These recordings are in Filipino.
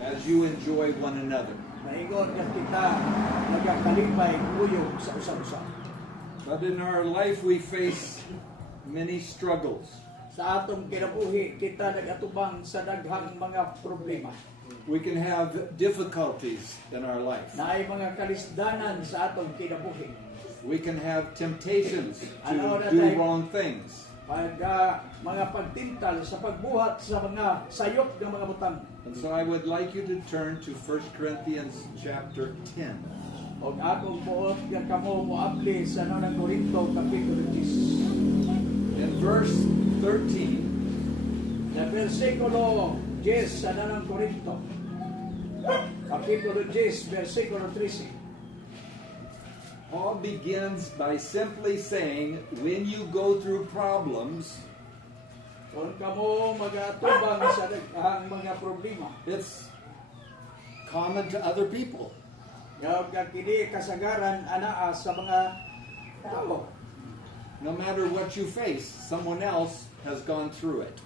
as you enjoy one another. Maingon nga kita nagakalipay kuyog sa usa-usa. But in our life we face many struggles. Sa atong kinabuhi kita nagatubang sa daghang mga problema. We can have difficulties in our life. Naay mga kalisdanan sa atong kinabuhi. We can have temptations to Ano na do tayo? wrong things. Mga pagtintal sa pagbuhat sa mga sayop ng mga butang. And so I would like you to turn to 1 Corinthians chapter 10. O akong buot nga kamo moabli sa ng Korinto kapitulo 10. In verse 13, Sa versikulo 10 sa ng Korinto kapitulo 10 versikulo 13. Paul begins by simply saying, when you go through problems, Kung kamo magatubang sa daghang mga problema, it's common to other people. nga kini kasagaran anaa sa mga tao. No matter what you face, someone else has gone through it.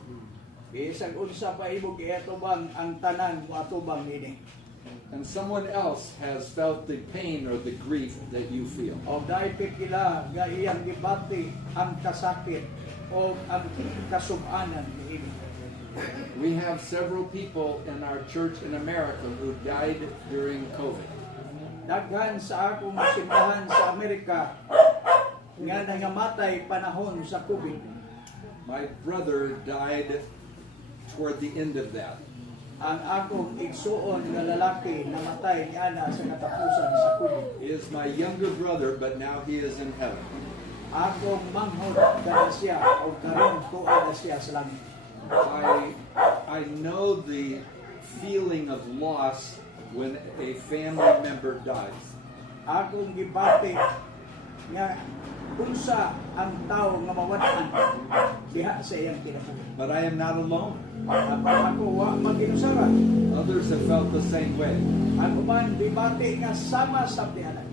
Bisag unsa pa imo giatubang ang tanan mo atubang nini. And someone else has felt the pain or the grief that you feel. O dahil kila nga iyang gibati ang kasakit o ang kasub-anan niini. We have several people in our church in America who died during COVID. Daghan sa akong simbahan sa Amerika nga nangamatay panahon sa COVID. My brother died toward the end of that. Ang akong igsuon nga lalaki namatay niana sa katapusan sa COVID. He is my younger brother, but now he is in heaven. Akong manghod kada siya o karon tuwa na siya sa langit. I know the feeling of loss when a family member dies. Akong gibati nga unsa ang tao nga mawadan diha sa iyang kinabuhi. But I am not alone. Ako wa maginusaran. Others have felt the same way. Ako man gibati nga sama sa dianan.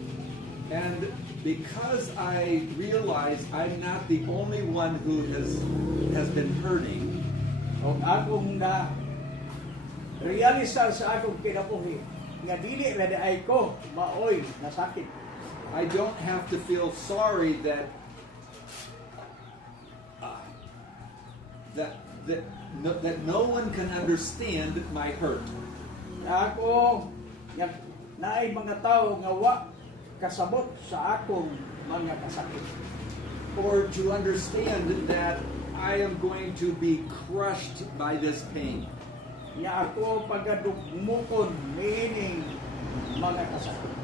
And because I realize I'm not the only one who has been hurting, O akong na realisar sa akong kinabuhi nga dili ra ay ko maoy nasakit. I don't have to feel sorry that no one can understand my hurt. Ako nga naay mga tao nga wa kasabot sa akong mga kasakit. Or to understand that I am going to be crushed by this pain. Nga ako pagadugmukon meaning mga kasakit.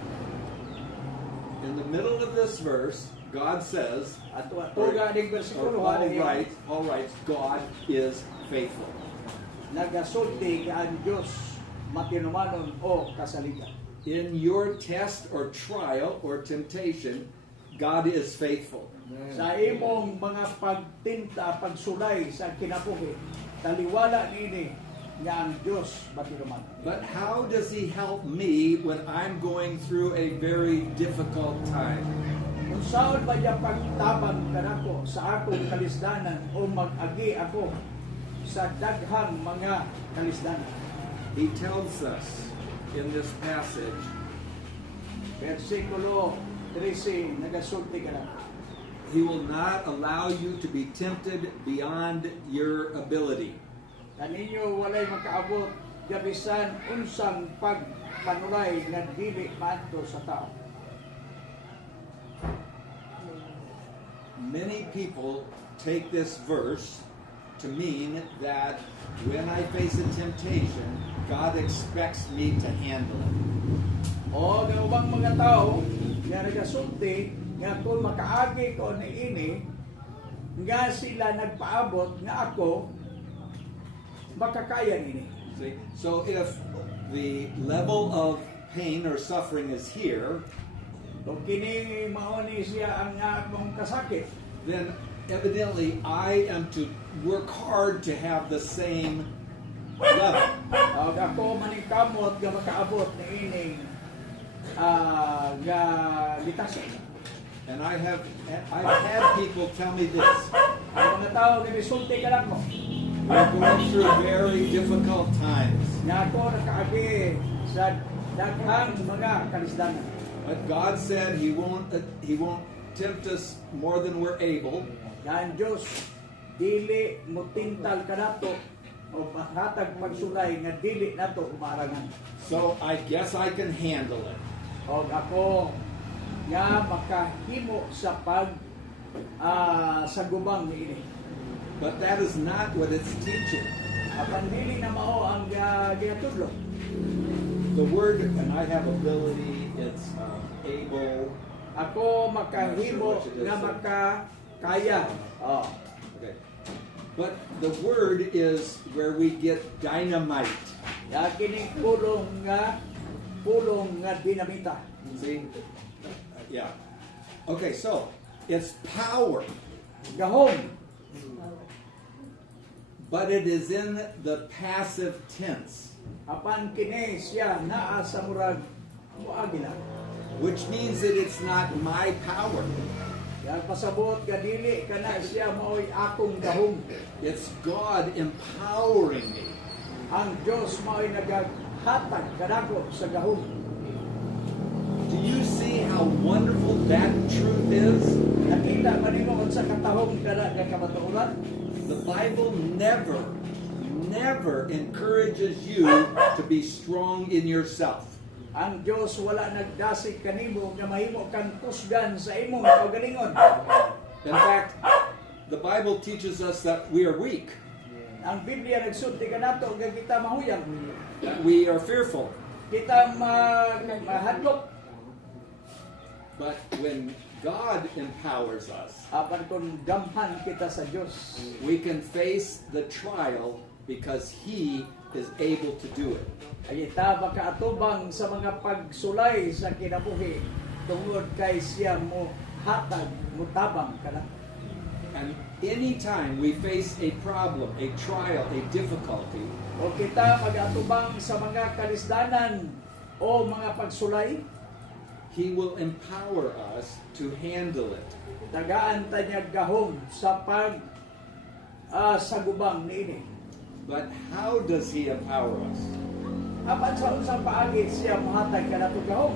In the middle of this verse, God says, Ato ganing bersikulo Paul writes, God is faithful. nagasulti nga ang Dios matinumanon o kasaligan. In your test or trial or temptation, God is faithful. Sa imong mga pagtinta, pagsulay sa kinabuhi, taliwala nini nga ang Dios matinumanon. But how does He help me when I'm going through a very difficult time? Kung saan ba niya pagtabang kanako sa akong kalisdanan o mag-agi ako sa daghang mga kalisdanan. He tells us in this passage, Versikulo 13, nagasulti ka na. He will not allow you to be tempted beyond your ability. Kaninyo walay makaabot gabisan unsang pagpanulay nga dili maadto sa tao. Many people take this verse to mean that when I face a temptation, God expects me to handle it. O nga ubang mga tao nga nagasulti nga kung makaagi ko niini nga sila nagpaabot nga ako makakaya nini. See? So if the level of pain or suffering is here, Kung kini mauni siya ang akong kasakit, then evidently I am to work hard to have the same level. ako maningkamot nga makaabot niini nga litasin. And I've had people tell me this. Ang mga tao nga misulti ka lang mo. We're going through very difficult times. Nga ako nakaagi sa daghang mga kalisdanan. But God said He won't tempt us more than we're able. Nga ang Diyos, dili mo tintal ka nato o hatag pagsulay nga dili nato umarangan. So I guess I can handle it. O ako nga makahimo sa sa gubang ni ini. But that is not what it's teaching. Apan dili na mao ang ginatudlo. The word, and I have ability, it's able. Ako makahimo nga makakaya. Oh. Okay. But the word is where we get dynamite. Ya kini pulong nga dinamita. See? Yeah. Okay, so it's power, Gahom. but it is in the passive tense, Apan kini siya naa sa murag muagi lang. which means that it's not my power. Ya pasabot ka dili kana siya maoy akong gahom. It's God empowering me. Ang Dios maoy naghatag kadako sa gahom. Do you see how wonderful that truth is? Nakita ba nimo unsa katahom kada nga kamatuoran? The Bible never encourages you to be strong in yourself. Ang Dios wala nagdasig kanimo nga mahimo kang kusgan sa imong kaugalingon. In fact, the Bible teaches us that we are weak, Ang Biblia nagsulti kanato nga kita mahuyang. that we are fearful. Kita mahadlok. But when God empowers us, Apan kung gamhan kita sa Dios, we can face the trial because He is able to do it. ay ita makaatubang sa mga pagsulay sa kinabuhi tungod kay siya mo hatag, mo tabang kana. And anytime we face a problem, a trial, a difficulty, O kita mag-atubang sa mga kalisdanan o mga pagsulay, He will empower us to handle it. tagaan ta niya gahom sa sagubang niini. But how does He empower us? Apan sa unsang paagi siya mohatag kanato gahom.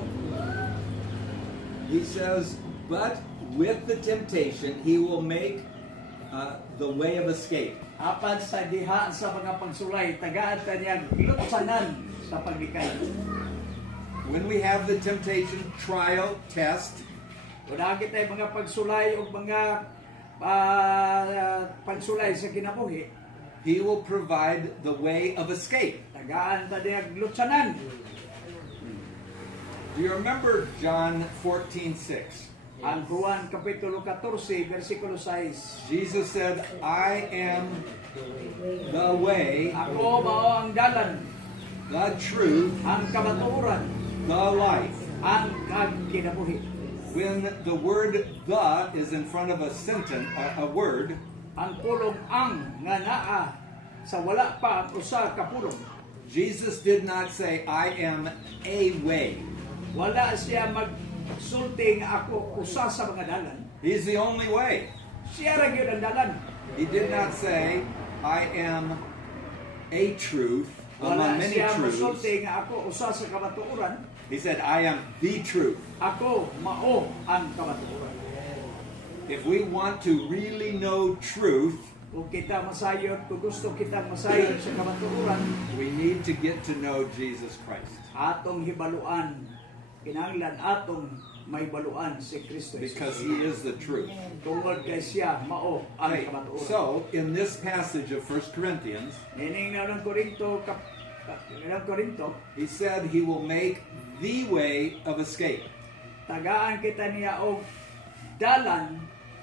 He says, but with the temptation, He will make the way of escape. Apan sa diha sa mga pagsulay, tagaan ta niya lutsanan sa paglikay. When we have the temptation, trial, test, Kung nakita yung mga pagsulay o mga pagsulay sa kinabuhi, He will provide the way of escape. tagaan ta niya lutsanan. Do you remember John 14:6? Ang Juan Kapitulo 14, versikulo 6. Jesus said, I am the way, Ako mao ang dalan, the truth, ang kamatuoran, the life. ang kinabuhi. When the word the is in front of a sentence, a word, Ang pulong ang nga naa sa wala pa ang usa ka pulong. Jesus did not say, I am a way. Wala siya magsulti nga ako usa sa mga dalan. He's the only way. Siya ra gyud ang dalan. He did not say, I am a truth Wala among many siya truths. magsulti nga ako usa sa kamatuoran. He said, I am the truth. Ako mao ang kamatuoran. If we want to really know truth, Kung kita masayod, kung gusto kitang masayod sa kamatuoran, we need to get to know Jesus Christ. atong hibaluan, kinahanglan atong may baluan si Kristo Because Jesus. He is the truth. Tungod kay siya mao ang Okay, kamatuoran. so in this passage of 1 Corinthians, Nining na ng Korinto, He said He will make the way of escape. tagaan kita niya og dalan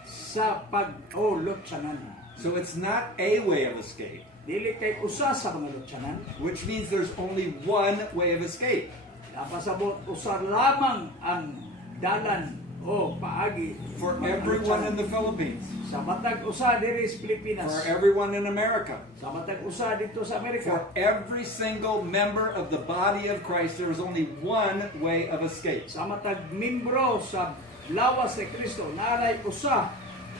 sa pag-lutsanan. So it's not a way of escape, Dili kay usa sa mga lutsanan, which means there's only one way of escape. napasabot usa lamang ang dalan o paagi For mga everyone lutsanan. in the Philippines, Sa matag usa diri sa Pilipinas, for everyone in America, sa matag usa dito sa for Amerika, every single member of the body of Christ, there is only one way of escape. sa matag membro sa lawas ni Kristo, naray usa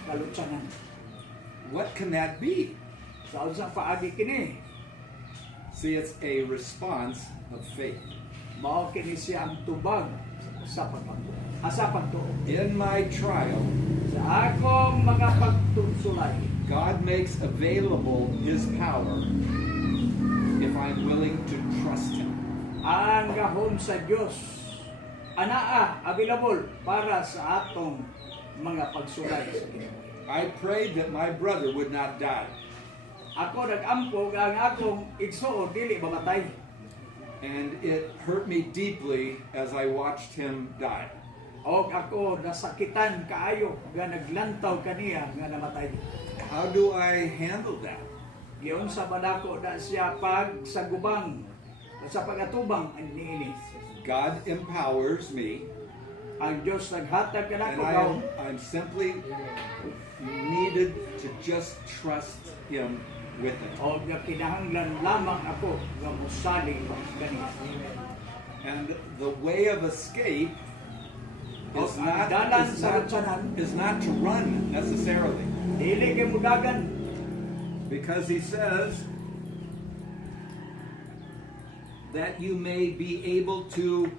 ka lutsanan. What can that be? Sa unsang paagi kini, See, it's a response of faith. mao kini siya ang tubag sa pagtuo. In my trial, Sa akong mga pagtunsulay, God makes available His power if I'm willing to trust Him. ang gahom sa Dios anaa available para sa atong mga pagsulay sa kinabuhi. I prayed that my brother would not die, Ako nag-ampog ang akong igsuon dili mamatay. and it hurt me deeply as I watched him die. Og ako nasakitan kaayo nga naglantaw kaniya nga namatay. How do I handle that? Giyon sa badako na siya pag sa gubang sa pagatubang niini. God empowers me, Ang Dios naghatag and kanako gahom. I'm simply needed to just trust Him with it. O nga kinahanglan lamang ako nga mosalig kaniya. And the way of escape is Ang not, dalan is sa not, rutsanan, is not to run necessarily, dili kay mudagan. because He says that you may be able to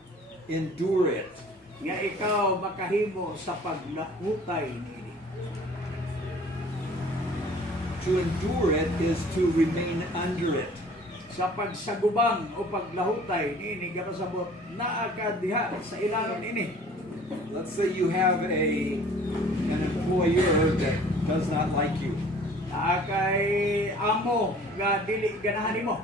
endure it. Nga ikaw makahimo sa paglahutay niini. To endure it is to remain under it. Sa pagsagubang o paglahutay niini gapasabot naa ka diha sa ilang niini. Let's say you have an employer that does not like you, Naa kay amo nga dili ganahan nimo.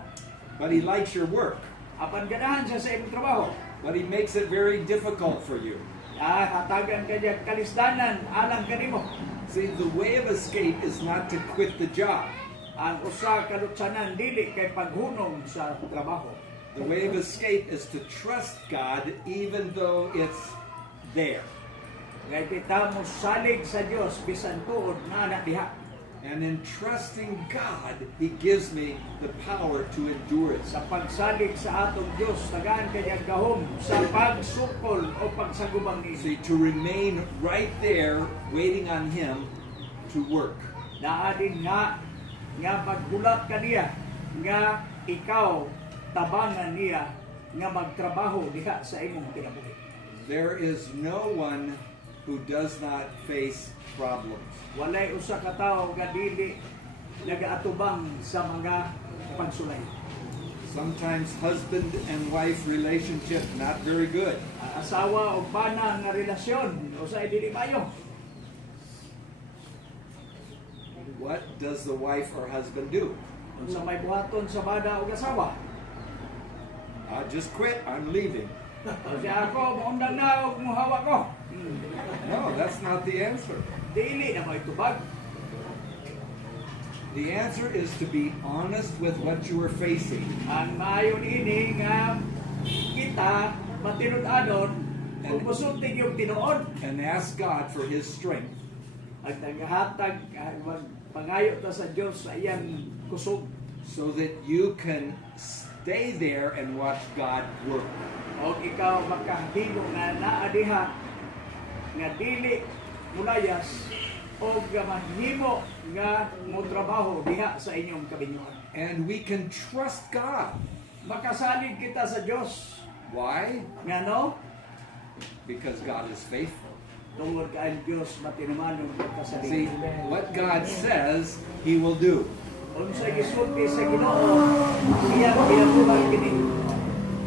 but he likes your work, Apan ganahan siya sa imong trabaho. but he makes it very difficult for you. Hatagan ka diya kalisdanan alang kanimo. See, the way of escape is not to quit the job. Ang usa ka lutsanan dili kay paghunong sa trabaho. The way of escape is to trust God even though it's there. Ngay kita mo salig sa Dios bisan tuod na ana diha. And in trusting God, He gives me the power to endure it. Sa pagsalig sa atong Dios tagaan kanya gahom sa pagsukol o pagsagubang niini. See, to remain right there, waiting on Him to work. Naa din nga magbulat kaniya nga ikaw tabangan niya nga magtrabaho diha sa imong kinabuhi. There is no one who does not face problems. Walay usa ka tawo nga dili nagaatubang sa mga pagsulay. Sometimes husband and wife relationship not very good. Ang asawa o bana nga relasyon usay dili maayo. What does the wife or husband do? Unsa may buhaton sa bana o asawa? Just quit, I'm leaving. Kasi ako maundang na og muhawa ko. No, that's not the answer. Dili na may tubag. The answer is to be honest with what you are facing Ang maayo niini nga kita matinud-anon ug musulti yung tinuod. and ask God for His strength Ang tagahatag pangayo ta sa Dios sa iyang kusog. so that you can stay there and watch God work. O ikaw makahimo nga naa diha nga dili mulayas o mahimo nga mo trabaho diha sa inyong kabinyoan. And we can trust God. Makasalig kita sa Dios. Why? Nga no? Because God is faithful. Tungod ka ang Dios matinumanon See, kasalig. what God says, He will do. Unsa gisulti sa Ginoo, iyang ginatubag kini.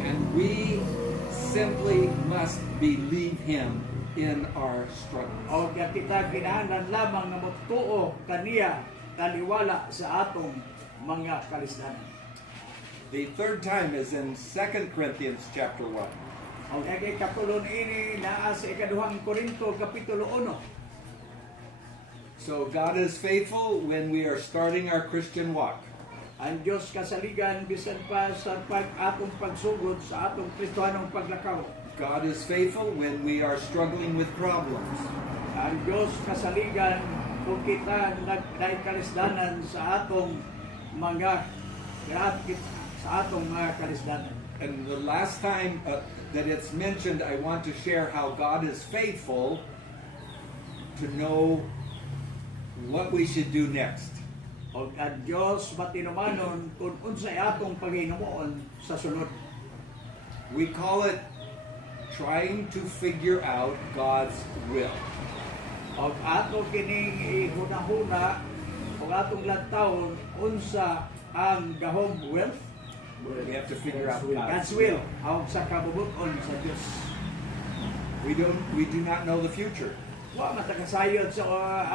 And we simply must believe Him in our struggles. O kaya kita kinahanglan lamang nga motuo kaniya taliwala sa atong mga kalisdanan. The third time is in 2 Corinthians chapter 1. O kaya kapulon ini naa sa ikaduhang Korinto kapitulo 1. So God is faithful when we are starting our Christian walk. Ang Diyos kasaligan bisan pa sa atong pagsugod sa atong Kristohanong paglakaw. God is faithful when we are struggling with problems. Ang Diyos kasaligan kung kita nagkalisdanan sa atong mga sa atong mga kalisdanan. And the last time that it's mentioned, I want to share how God is faithful to know what we should do next. Og ang Dios matinumanon kung unsay atong paghinumoon sa sunod. We call it trying to figure out God's will. Og ato kining ihuna-huna og atong lantawon unsa ang gahom wealth, We have to figure out God's God's will, ang sa kabubuton sa Dios. We do not know the future. Wa matakasayod sa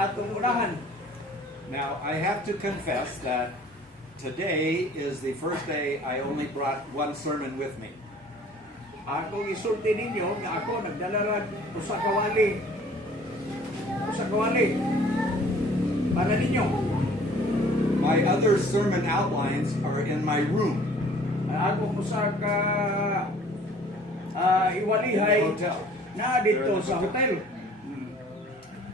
atong unahan. Now, I have to confess that today is the first day I only brought one sermon with me. Ako isulti ninyo nga ako nagdala ra usa ka wali. Usa ka wali. Para ninyo. My other sermon outlines are in my room Ako usa ka in the iwalihay hotel. na dito sa hotel.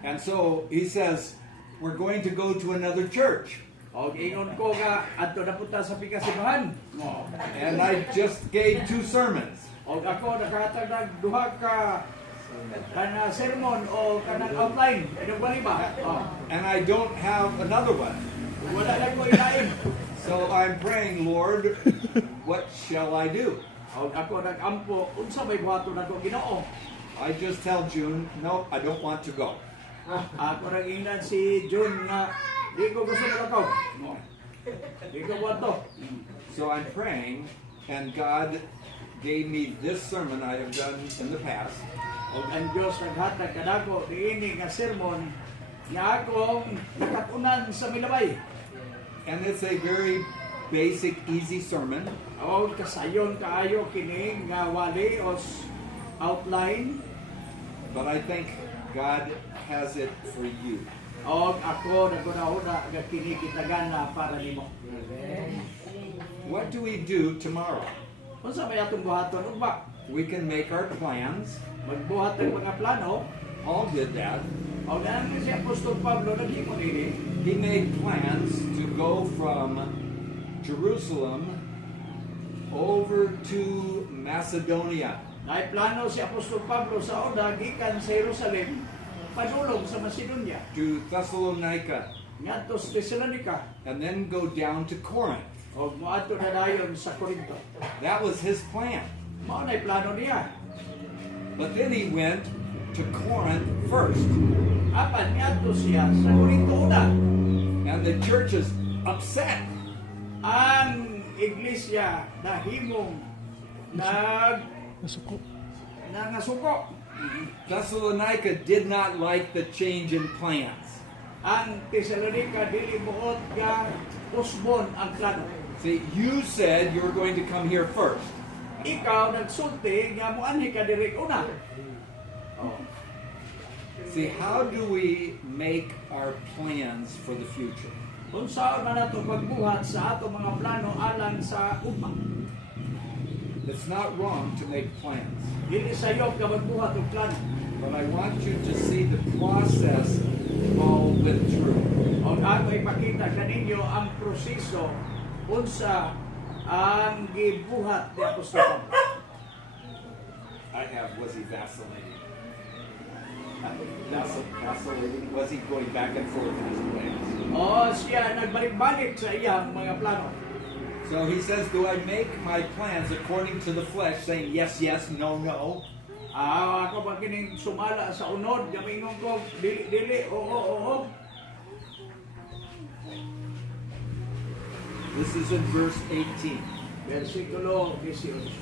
And so he says, we're going to go to another church. Og ingon ko nga adto na punta sa pikasibahan. And I just gave 2 sermons. Og ako nakahatag ng duha ka kana sermon o kanang outline. Inyong bali ba? And I don't have another one. Wala lang ko ilain. So I'm praying, Lord, what shall I do? Og ako nag-ampo, unsa may buhaton nako Ginoo? I just tell June, no, I don't want to go. Ako nag-ingnan si June nga di ko gusto malakaw. Di ko wato. So I'm praying, and God gave me this sermon I have done in the past. Og ang Dios naghatag kanako diini nga sermon nga akong nakatunan sa milabay. And it's a very basic, easy sermon. Og kasayon kaayo kini nga wali o outline. But I think God has it for you. Og ako naguna-una nga kini kitagana para nimo. What do we do tomorrow? Unsa may atong buhaton ugma? We can make our plans. Magbuhat ng mga plano. Paul did that. Og ang si Apostol Pablo naghimo nini. He made plans to go from Jerusalem over to Macedonia. Nay plano si Apostol Pablo sa una gikan sa Jerusalem padulong sa Macedonia to Thessalonica, ngadto sa Thessalonica and then go down to Corinth. og moadto na dayon sa Corinto. That was his plan. Mao nay plano niya. But then he went to Corinth first, Apan niadto siya sa Corinto una. and the church is upset. Ang iglesia nahimong nangasuko. Thessalonica did not like the change in plans. Ang Thessalonica dili buot nga usbon ang plano. See, you said you were going to come here first. Ikaw nagsulti nga moanhi ka diri una. See, how do we make our plans for the future? Unsaon man nato pagbuhat sa ato mga plano alang sa ugma. It's not wrong to make plans, Dili sayo ka magbuhat og plano. but I want you to see the process all went through. Og ako ipakita kaninyo ang proseso unsa ang gibuhat ni Apostol Pablo. I have, was he vacillating? Vacillating? Was he going back and forth in his plans? O siya nagbalik-balik sa iyang mga plano. So he says, do I make my plans according to the flesh, saying yes, yes, no, no? Ako ba kining sumala sa unod, gamingon ko, dili, dili, oo. This is in verse 18. Versikulo 18.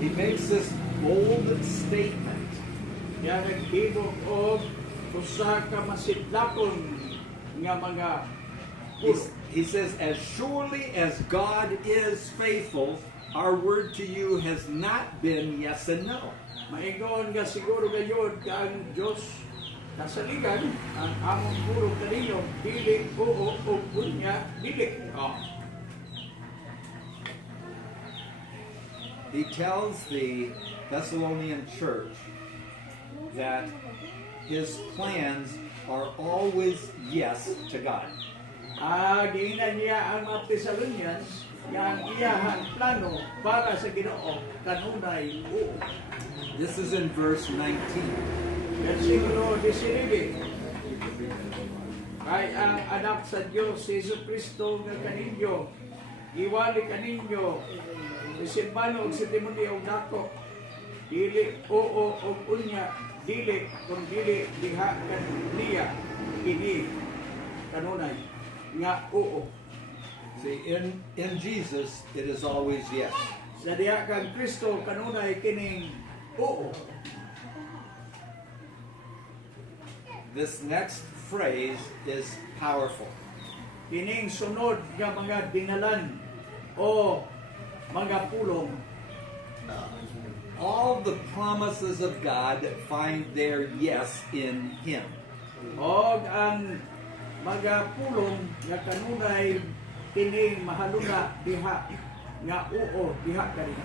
He makes this bold statement. Yan naghibok og usa ka masidlakon nga mga He says, as surely as God is faithful, our word to you has not been yes and no. maingon nga siguro gayud ka ang Dios kasaligan ang among puro kaninyo dili oo o unya dili. He tells the Thessalonian church that his plans are always yes to God. Giingnan niya ang mga Thessalonians nga ang iyahang plano para sa Ginoo kanunay oo. This is in verse 19. Versikulo 19. kay ang anak sa Dios si Jesucristo nga kaninyo giwali kaninyo si Silvano ug si Timoteo og dako dili oo og unya dili kung dili diha kaniya kini kanunay nga oo. See, in Jesus, it is always yes. Sa diha kang Kristo kanunay kining oo. This next phrase is powerful. Kining sunod nga mga dingalan o mga pulong. All the promises of God find their yes in Him. Og ang mga pulong nga kanunay kining mahaluna diha nga oo diha kanina.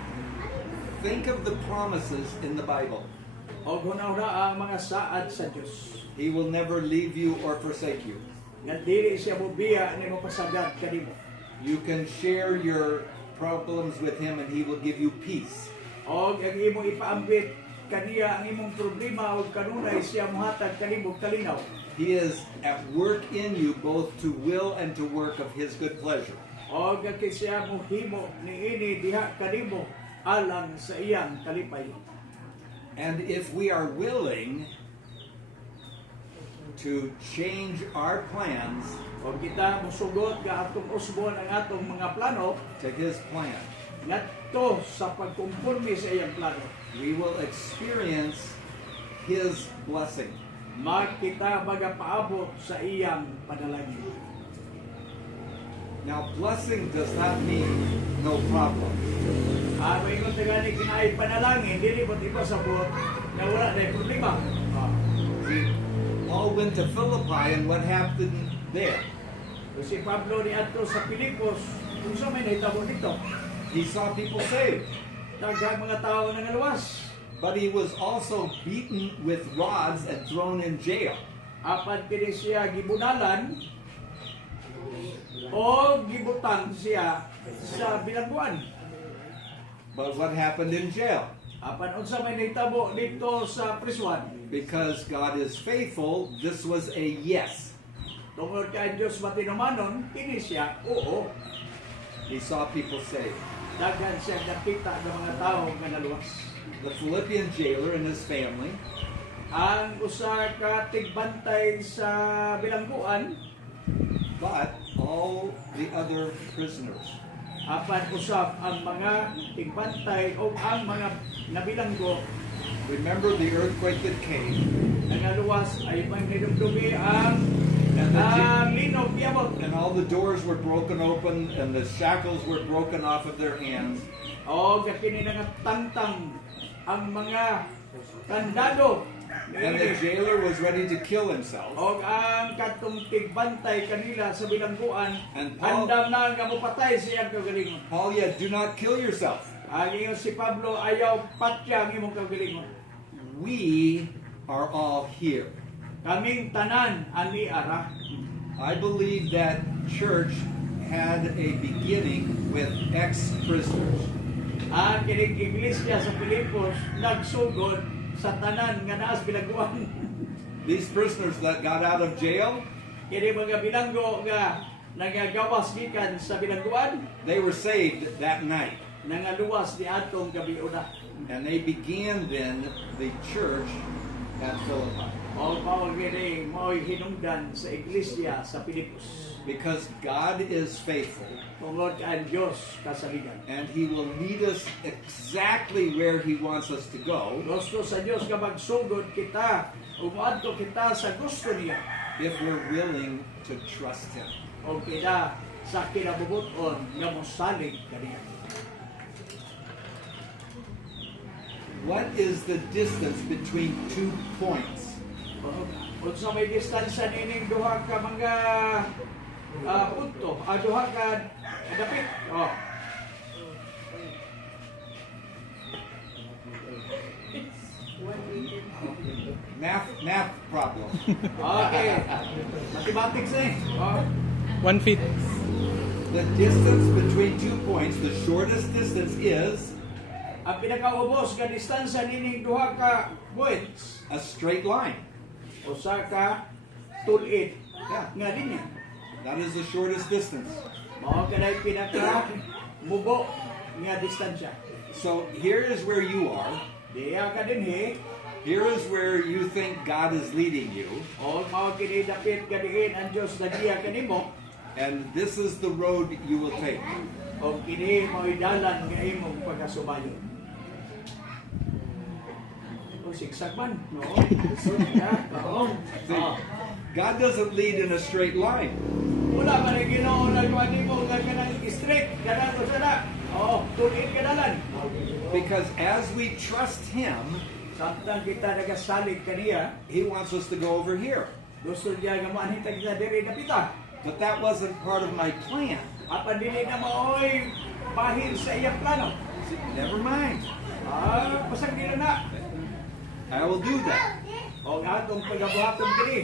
Think of the promises in the Bible. Og hunaw-na ang mga saad sa Dios. He will never leave you or forsake you. Nga dili siya mobiya ni mapasagad kanimo. You can share your problems with Him and He will give you peace. Og ang imo ipaambit kaniya ang imong problema og kanunay siya mohatag kanimo kalinaw. He is at work in you both to will and to work of His good pleasure. Og kay siya mohimo niini diha kanimo alang sa iyang kalipay. And if we are willing to change our plans O kita musugot nga atong usbon ang atong mga plano to His plan, ngadto sa pagkumporme sa iyang plano, we will experience His blessing. magkita magapaabot sa iyang panalangin. Now, blessing does not mean no problem. Ingon tagani kinaay panalangin, dili mo iba sabot na wala na problema. See, Paul went to Philippi, and what happened there? Si Pablo ni adto sa Pilipos, kung sa may nahitabo dito, He saw people saved, daghang mga tao nangaluwas. but he was also beaten with rods and thrown in jail. Apan kini siya gibunalan o gibutang siya sa bilangguan. But what happened in jail? Apan unsa may nahitabo dito sa prisuan? Because God is faithful, this was a yes. Tungod kay Dios matinumanon, kini siya oo. He saw people saved. Daghan siya nakita ng mga tao nga naluwas. The Philippian jailer and his family Ang usa ka tigbantay sa bilangguan, but all the other prisoners. apan usab ang mga tigbantay o ang mga nabilanggo Remember the earthquake that came, nangaluwas ay manginumdumi ang linog piabot. and all the doors were broken open, and the shackles were broken off of their hands. O kini nga tangtang ang mga kandado. And the jailer was ready to kill himself. O ang katong tigbantay kanila sa bilangguan, And Paul- andam na nga mopatay siyang kagalingon. Paul, yet do not kill yourself. Ang ingon si Pablo, ayaw patya ang imong kagalingon. We are all here. Kaming tanan ani ara. I believe that church had a beginning with ex-prisoners. Ang kining iglesia sa Pilipos nagsugod sa tanan nga naas bilangguan. These prisoners that got out of jail, Kini mga bilanggo nga nagagawas gikan sa bilangguan, they were saved that night. nangaluwas ni atong gabi una. And they began then the church at Philippi. O mao gini mo'y hinungdan sa iglesia sa Pilipos. Because God is faithful, Tungod kay Dios kasaligan. and He will lead us exactly where He wants us to go Gusto sa Dios nga magsugod kita, umuadto kita sa gusto niya. if we're willing to trust Him. O kita sa kinabubuton nga mosalig kaniya. What is the distance between 2 points? Unsa may distansya nining duha ka mga punto, duha ka dapit. Oh. Math problem. Okay. Mathematics eh. Oh. 1 feet. The distance between 2 points, the shortest distance is Ang pinakaubos nga distansya nining duha ka points, a straight line. usa ka tulid. Yeah. nga linya. That is the shortest distance. Mao kanay pinaka mubo nga distansya. So here is where you are. Diya ka dinhi, Here is where you think God is leading you. o mao kini dapit gadiin ang Dios nagiya kanimo, And this is the road you will take. o kini mao dalan nga imong pagasubayon. O siksak man, no? Oo. God doesn't lead in a straight line. Wala man ang Ginoo nagkuan nimo nga kanang straight, kanang usada. Oo, tuloy ka dalan. Because as we trust Him, Samtang kita nagasalig kaniya, He wants us to go over here. gusto niya nga maanhita kita diri dapita. But that wasn't part of my plan. Apan dili na maoy bahil sa iyang plano. Never mind. Pasag nila na. I will do that. O nga itong pagabuhaton kini.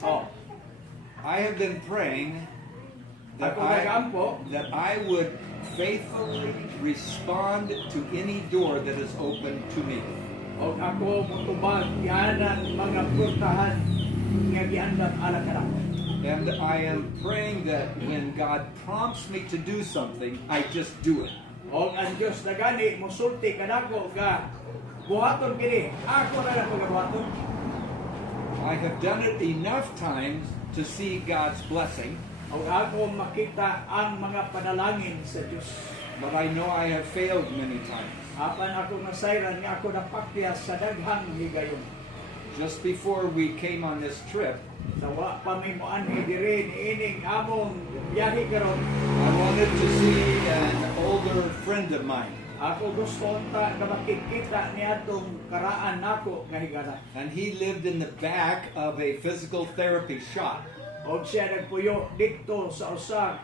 O, I have been praying that ako nag-ampo, that I would faithfully respond to any door that is open to me. o ako mutubag yanan mga purtahan nga giandam ala kanako. And I am praying that when God prompts me to do something, I just do it. O ang Diyos na gani, musulti kanako nga buhaton kini. Ako na lang pagabuhaton. I have done it enough times to see God's blessing, O ako makita ang mga panalangin sa Diyos. but I know I have failed many times. Apan ako nasayran nga ako napakyas sa daghang higayon. Just before we came on this trip, Sa wa pa may moanhi diri niining among biyahe karon. I wanted to see an older friend of mine. Ako gusto unta nga makikita niadtong karaan nako nga higala. And he lived in the back of a physical therapy shop. Og siya nagpuyo dito sa usa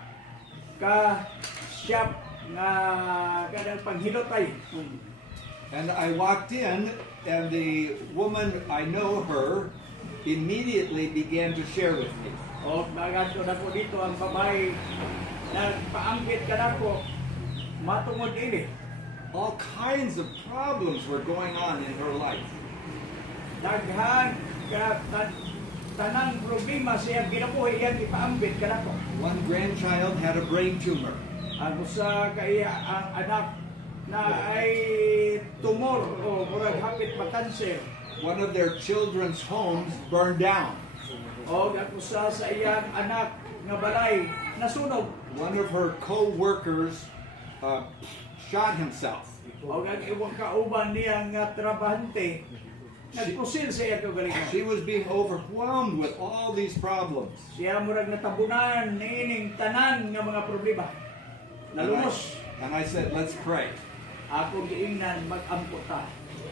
ka shop nga kanang panghilotay. And I walked in, and the woman, I know her, immediately began to share with me. Og nagadto nako dito ang babae nagpaanggit kanako matungod ini. All kinds of problems were going on in her life. Daghan ka tanang problema siya ginabuhi iyang ipaambit kanako. One grandchild had a brain tumor. Ang usa ka iya ang anak na ay tumor o murag hapit makanser. One of their children's homes burned down. O ang usa sa iyang anak nga balay nasunog. One of her co-workers shot himself. O ang iwang kauban niya nga trabahante nagpusil sa iyang kaugalingon. She was being overwhelmed with all these problems. Siya murag natabunan niining tanan nga mga problema. Nalumos. And I said, let's pray. Ako giingnan mag-ampo ta.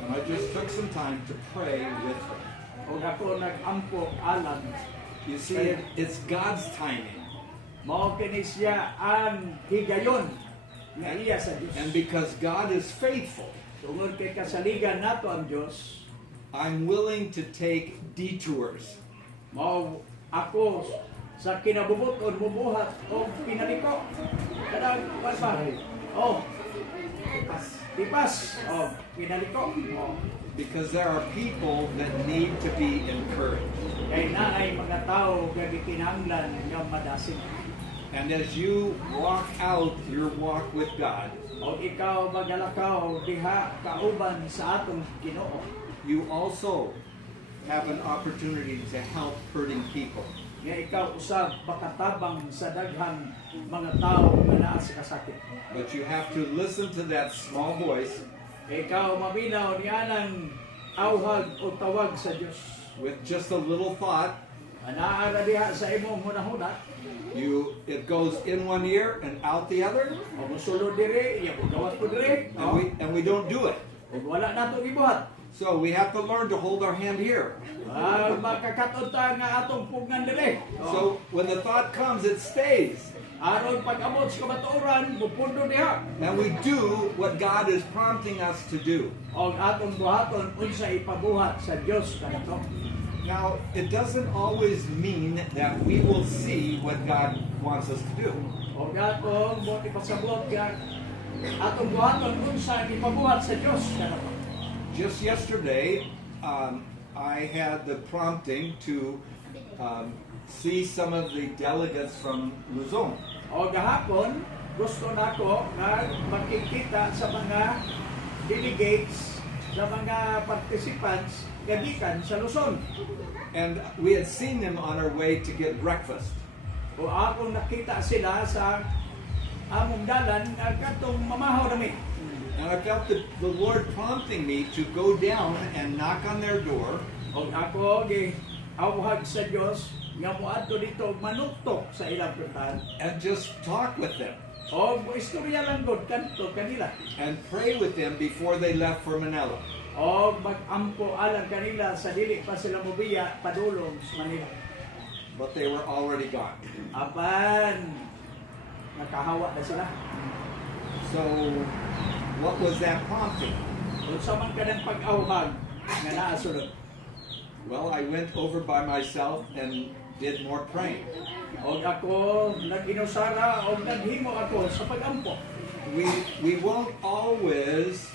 And I just took some time to pray with her. O ako nag-ampo alam. You see, it's God's timing. Mao kini siya ang higayon nga iya sa Dios. And because God is faithful, Tungod kay kasaligan nato ang Dios, I'm willing to take detours. mao ako sa kinabubuton mubuhat o pinaliko. Kadang pa. Oh. Tipas. Oh, pinaliko. Oh. Because there are people that need to be encouraged. Kay naay mga tao nga gikinahanglan nga madasig. And as you walk out your walk with God, O ikaw magalakaw diha kauban sa atong Ginoo. you also have an opportunity to help hurting people. Nga ikaw usab makatabang sa daghang mga tao nga naa sa kasakit. But you have to listen to that small voice Ikaw maminaw niyanang awhag o tawag sa Dios. with just a little thought. Anaara diha sa imong hunahuna. It goes in one ear and out the other, O musulod diri, iya mo gawas po diri. and we don't do it. O wala nato gibuhat. So we have to learn to hold our hand here. Makakaton ta nga atong pugngan diri. So when the thought comes, it stays. Aron pag-abot sa kamatuoran, mupundo diha. And we do what God is prompting us to do. O atong buhaton unsa ipabuhat sa Dios kanato. Now, it doesn't always mean that we will see what God wants us to do. O atong mo ipasabot nga atong buhaton unsa ipabuhat sa Dios kanato. Just yesterday, I had the prompting to see some of the delegates from Luzon. O gahapon, gusto nako nga makikita sa mga delegates, sa mga participants gagikan sa Luzon. And we had seen them on our way to get breakfast. O akong nakita sila sa among dalan nga katong mamahaw nami. And I felt the Lord prompting me to go down and knock on their door O ako gi awhag sa Dios nga moadto dito manuktok sa ilang pintahan. and just talk with them O istorya lang gud kanto kanila. and pray with them before they left for Manila. O mag-ampo alang kanila sa dili pa sila mobiya padulong sa Manila. But they were already gone. Apan nakahawa na sila. So, what was that prompting? Unsa man kanang pag-awhag nga naa sunod. Well, I went over by myself and did more praying. O ako nag-inusara o naghimo ako sa pag-ampo. We won't always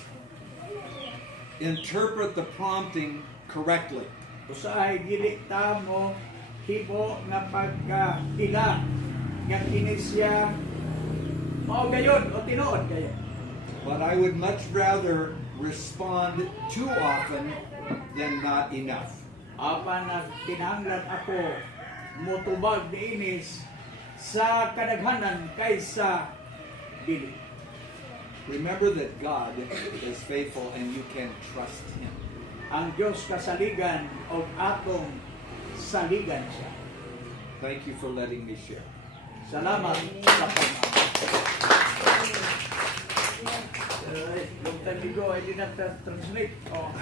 interpret the prompting correctly. Usahay dili ta mo hibo nga pagkaila nga kini siya mao gayon o tinuod kayo. But I would much rather respond too often than not enough. Apan nagkinahanglan ako motubag diinis sa kadaghanan kaysa dili. Remember that God is faithful and you can trust Him. Ang Dios kasaligan o atong saligan siya. Thank you for letting me share. Salamat sa pag-ampo. Long time ago, I did not translate. Oh.